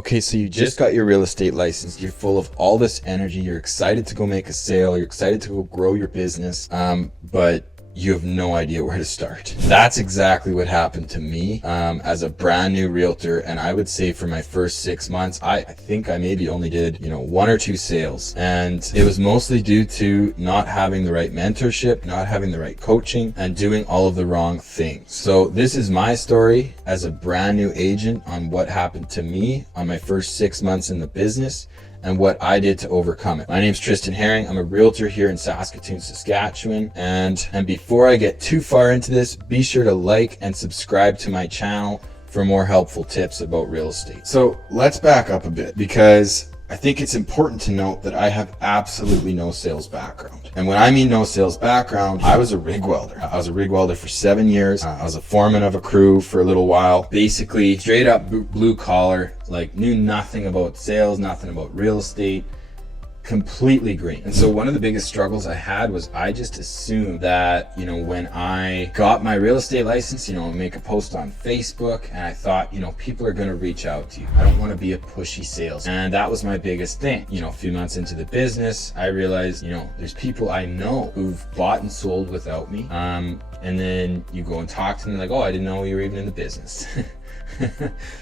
Okay, so you just got your real estate license. You're full of all this energy. You're excited to go make a sale. You're excited to go grow your business, but you have no idea where to start. That's exactly what happened to me as a brand new realtor. And I would say for my first 6 months, I think I maybe only did, 1 or 2 sales. And it was mostly due to not having the right mentorship, not having the right coaching, and doing all of the wrong things. So this is my story as a brand new agent on what happened to me on my first 6 months in the business and what I did to overcome it. My name's Tristan Herring. I'm a realtor here in Saskatoon, Saskatchewan. And before I get too far into this, be sure to like and subscribe to my channel for more helpful tips about real estate. So let's back up a bit, because I think it's important to note that I have absolutely no sales background. And when I mean no sales background, I was a rig welder. I was a rig welder for 7 years. I was a foreman of a crew for a little while. Basically, straight up blue collar, knew nothing about sales, nothing about real estate. Completely green. And so one of the biggest struggles I had was I just assumed that, when I got my real estate license, make a post on Facebook, and I thought, people are going to reach out to you. I don't want to be a pushy sales. And that was my biggest thing. A few months into the business, I realized, there's people I know who've bought and sold without me. And then you go and talk to them like, oh, I didn't know you were even in the business.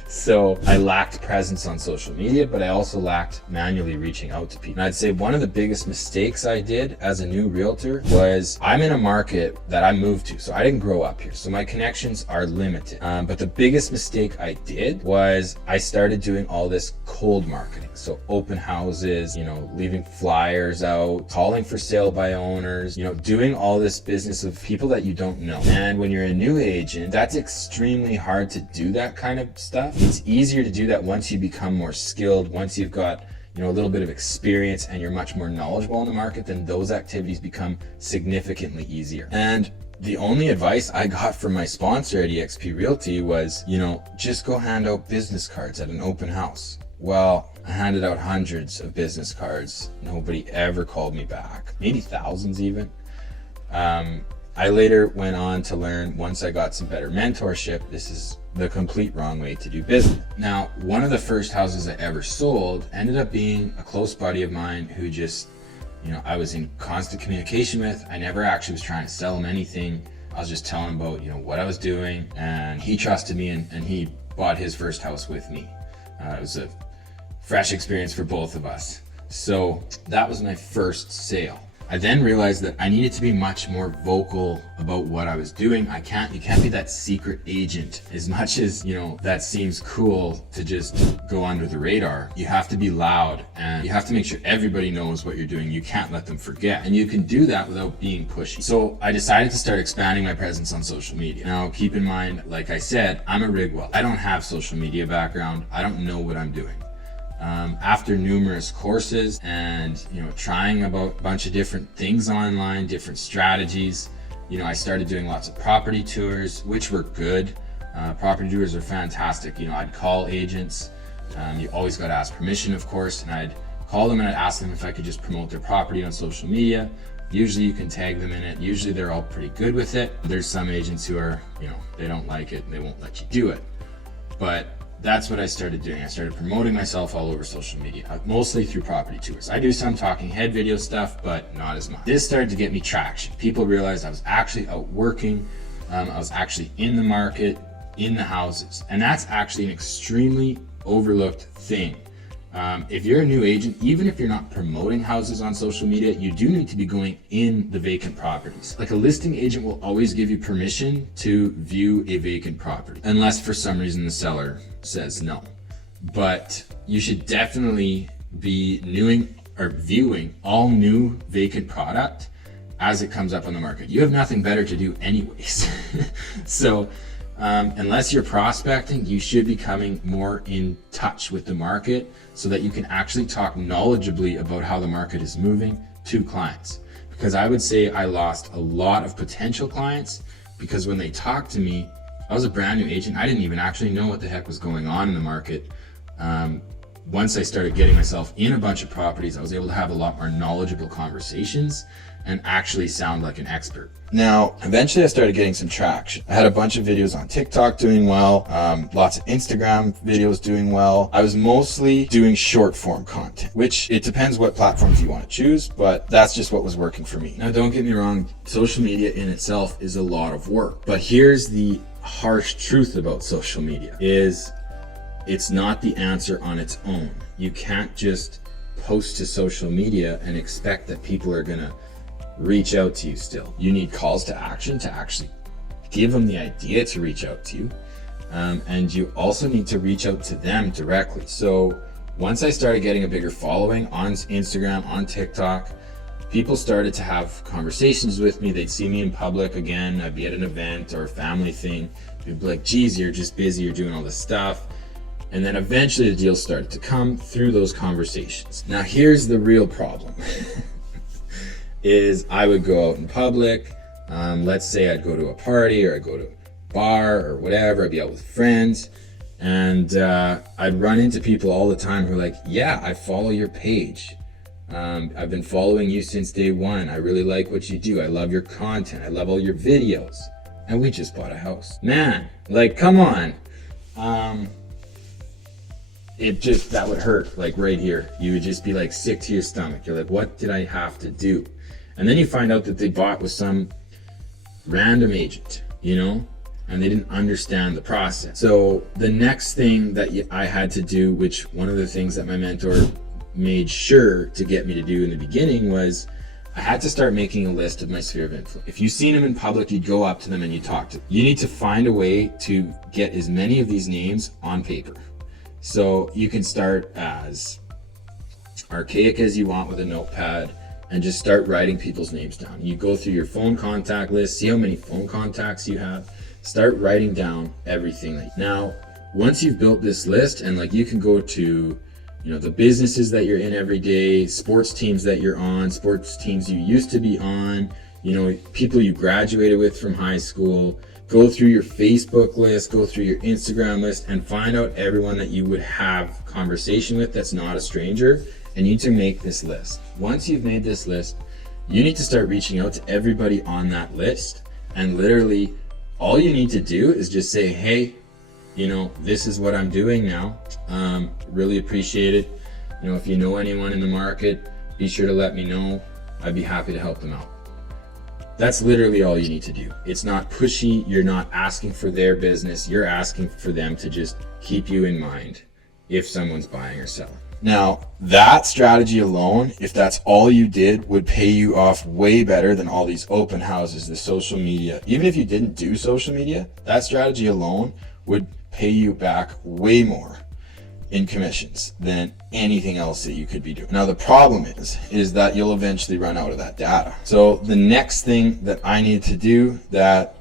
So I lacked presence on social media, but I also lacked manually reaching out to people. And I'd say one of the biggest mistakes I did as a new realtor was I'm in a market that I moved to. So I didn't grow up here. So my connections are limited. But the biggest mistake I did was I started doing all this cold marketing. So open houses, leaving flyers out, calling for sale by owners, doing all this business of people that you don't know. And when you're a new agent, that's extremely hard to do that kind of stuff. It's easier to do that once you become more skilled, once you've got a little bit of experience and you're much more knowledgeable in the market, then those activities become significantly easier. And the only advice I got from my sponsor at eXp Realty was, just go hand out business cards at an open house. Well, I handed out hundreds of business cards. Nobody ever called me back, maybe thousands even. I later went on to learn, once I got some better mentorship, this is the complete wrong way to do business. Now, one of the first houses I ever sold ended up being a close buddy of mine who just, I was in constant communication with. I never actually was trying to sell him anything. I was just telling him about, what I was doing, and he trusted me and he bought his first house with me. It was a fresh experience for both of us. So that was my first sale. I then realized that I needed to be much more vocal about what I was doing. You can't be that secret agent. As much as, that seems cool to just go under the radar, you have to be loud and you have to make sure everybody knows what you're doing. You can't let them forget. And you can do that without being pushy. So I decided to start expanding my presence on social media. Now, keep in mind, like I said, I'm a rig welder. I don't have social media background. I don't know what I'm doing. After numerous courses and trying a bunch of different things online, different strategies, I started doing lots of property tours, which were good. Property tours are fantastic. I'd call agents. You always got to ask permission, of course, and I'd call them and I'd ask them if I could just promote their property on social media. Usually you can tag them in it. Usually they're all pretty good with it. There's some agents who are, they don't like it and they won't let you do it. But that's what I started doing. I started promoting myself all over social media, mostly through property tours. I do some talking head video stuff, but not as much. This started to get me traction. People realized I was actually out working. I was actually in the market, in the houses. And that's actually an extremely overlooked thing. If you're a new agent, even if you're not promoting houses on social media, you do need to be going in the vacant properties. Like a listing agent will always give you permission to view a vacant property, unless for some reason the seller says no. But you should definitely be viewing all new vacant product as it comes up on the market. You have nothing better to do anyways. So unless you're prospecting, you should be coming more in touch with the market so that you can actually talk knowledgeably about how the market is moving to clients. Because I would say I lost a lot of potential clients because when they talked to me, I was a brand new agent. I didn't even actually know what the heck was going on in the market. once I started getting myself in a bunch of properties, I was able to have a lot more knowledgeable conversations and actually sound like an expert. Now, eventually I started getting some traction. I had a bunch of videos on TikTok doing well, lots of Instagram videos doing well. I was mostly doing short form content, which it depends what platforms you want to choose, but that's just what was working for me. Now, don't get me wrong, social media in itself is a lot of work, but here's the harsh truth about social media is it's not the answer on its own. You can't just post to social media and expect that people are gonna reach out to you still. You need calls to action to actually give them the idea to reach out to you. And you also need to reach out to them directly. So once I started getting a bigger following on Instagram, on TikTok, people started to have conversations with me. They'd see me in public again. I'd be at an event or a family thing. They'd be like, geez, you're just busy, you're doing all this stuff. And then eventually the deals started to come through those conversations. Now here's the real problem. Is I would go out in public, let's say I'd go to a party or I'd go to a bar or whatever, I'd be out with friends, and I'd run into people all the time who are like, yeah, I follow your page. I've been following you since day one. I really like what you do. I love your content. I love all your videos. And we just bought a house. Man, like, come on. That would hurt, like right here. You would just be like sick to your stomach. You're like, what did I have to do? And then you find out that they bought with some random agent, you know, and they didn't understand the process. So the next thing that I had to do, which one of the things that my mentor made sure to get me to do in the beginning was I had to start making a list of my sphere of influence. If you seen them in public, you'd go up to them and you talk to them. You need to find a way to get as many of these names on paper. So you can start as archaic as you want with a notepad and just start writing people's names down. You go through your phone contact list, see how many phone contacts you have, start writing down everything. Now, once you've built this list, and like you can go to, you know, the businesses that you're in every day, sports teams that you're on, sports teams you used to be on, you know, people you graduated with from high school, go through your Facebook list, go through your Instagram list, and find out everyone that you would have conversation with that's not a stranger, and you need to make this list. Once you've made this list, you need to start reaching out to everybody on that list, and literally all you need to do is just say, hey, you know, this is what I'm doing now. Really appreciate it. You know, if you know anyone in the market, be sure to let me know. I'd be happy to help them out. That's literally all you need to do. It's not pushy. You're not asking for their business. You're asking for them to just keep you in mind if someone's buying or selling. Now, that strategy alone, if that's all you did, would pay you off way better than all these open houses, the social media. Even if you didn't do social media, that strategy alone would pay you back way more in commissions than anything else that you could be doing. Now, the problem is that you'll eventually run out of that data. So the next thing that I needed to do that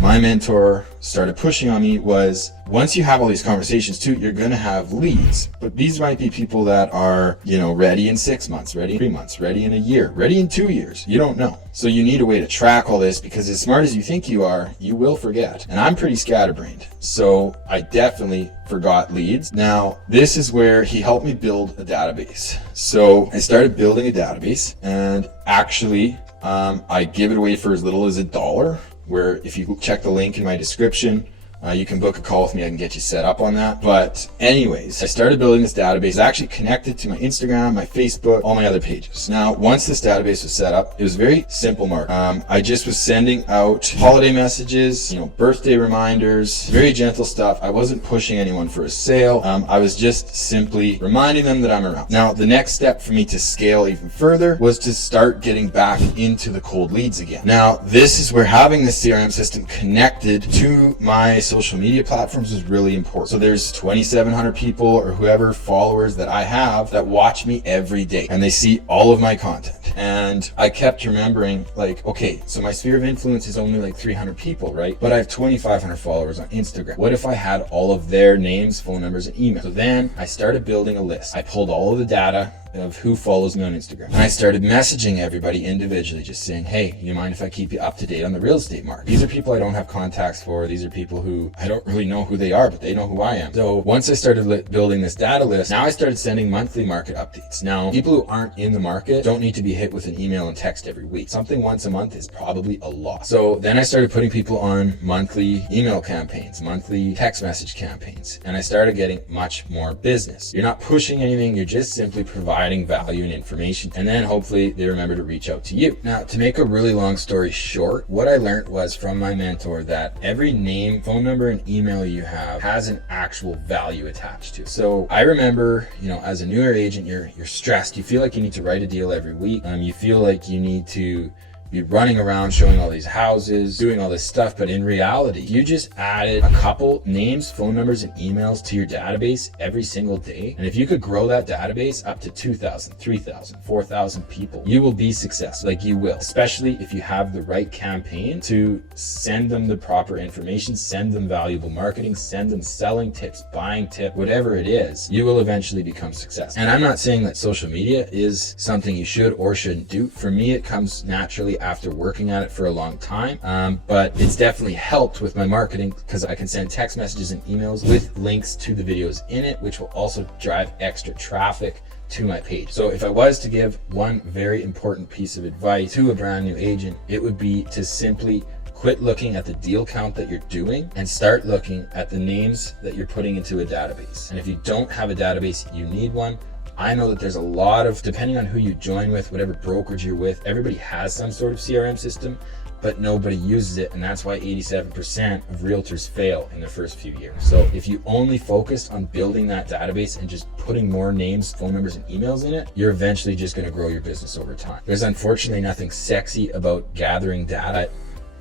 my mentor started pushing on me was, once you have all these conversations too, you're going to have leads, but these might be people that are, you know, ready in 6 months, ready in 3 months, ready in a year, ready in 2 years. You don't know. So you need a way to track all this, because as smart as you think you are, you will forget. And I'm pretty scatterbrained. So I definitely forgot leads. Now, this is where he helped me build a database. So I started building a database, and actually, I give it away for as little as $1, where if you check the link in my description, you can book a call with me. I can get you set up on that. But anyways, I started building this database. It's actually connected to my Instagram, my Facebook, all my other pages. Now, once this database was set up, it was very simple, Mark. I just was sending out holiday messages, you know, birthday reminders, very gentle stuff. I wasn't pushing anyone for a sale. I was just simply reminding them that I'm around. Now, the next step for me to scale even further was to start getting back into the cold leads again. Now, this is where having this CRM system connected to my social media platforms is really important. So there's 2,700 people or whoever followers that I have that watch me every day, and they see all of my content. And I kept remembering, like, okay, so my sphere of influence is only like 300 people, right? But I have 2,500 followers on Instagram. What if I had all of their names, phone numbers, and email? So then I started building a list. I pulled all of the data of who follows me on Instagram. And I started messaging everybody individually, just saying, hey, you mind if I keep you up to date on the real estate market? These are people I don't have contacts for. These are people who I don't really know who they are, but they know who I am. So once I started building this data list, now I started sending monthly market updates. Now, people who aren't in the market don't need to be hit with an email and text every week. Something once a month is probably a lot. So then I started putting people on monthly email campaigns, monthly text message campaigns, and I started getting much more business. You're not pushing anything, you're just simply providing value and information, and then hopefully they remember to reach out to you. Now, to make a really long story short, what I learned was from my mentor that every name, phone number, and email you have has an actual value attached to it. So I remember, as a newer agent, you're stressed. You feel like you need to write a deal every week. You feel like you need to be running around showing all these houses, doing all this stuff. But in reality, you just added a couple names, phone numbers, and emails to your database every single day. And if you could grow that database up to 2,000, 3,000, 4,000 people, you will be successful. Like, you will, especially if you have the right campaign to send them the proper information, send them valuable marketing, send them selling tips, buying tip, whatever it is, you will eventually become successful. And I'm not saying that social media is something you should or shouldn't do. For me, it comes naturally after working at it for a long time, but it's definitely helped with my marketing because I can send text messages and emails with links to the videos in it, which will also drive extra traffic to my page. So if I was to give one very important piece of advice to a brand new agent, it would be to simply quit looking at the deal count that you're doing and start looking at the names that you're putting into a database. And if you don't have a database, you need one. I know that there's a lot of, depending on who you join with, whatever brokerage you're with, everybody has some sort of CRM system, but nobody uses it. And that's why 87% of realtors fail in their first few years. So if you only focused on building that database and just putting more names, phone numbers, and emails in it, you're eventually just going to grow your business over time. There's unfortunately nothing sexy about gathering data.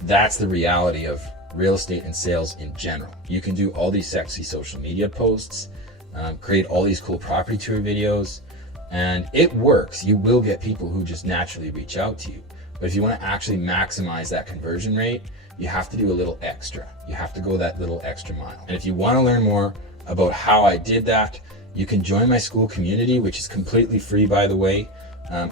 That's the reality of real estate and sales in general. You can do all these sexy social media posts, create all these cool property tour videos, and it works. You will get people who just naturally reach out to you. But if you want to actually maximize that conversion rate, you have to do a little extra. You have to go that little extra mile. And if you want to learn more about how I did that, you can join my Skool community, which is completely free, by the way.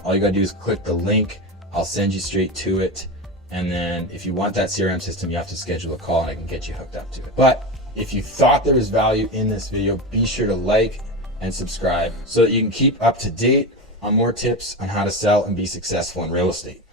All you gotta do is click the link. I'll send you straight to it. And then if you want that CRM system, you have to schedule a call and I can get you hooked up to it. But if you thought there was value in this video, be sure to like and subscribe so that you can keep up to date on more tips on how to sell and be successful in real estate.